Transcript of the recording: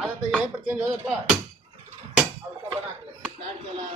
आता तो यहीं पर चेंज हो जाता है अब उसका बना के काट के ला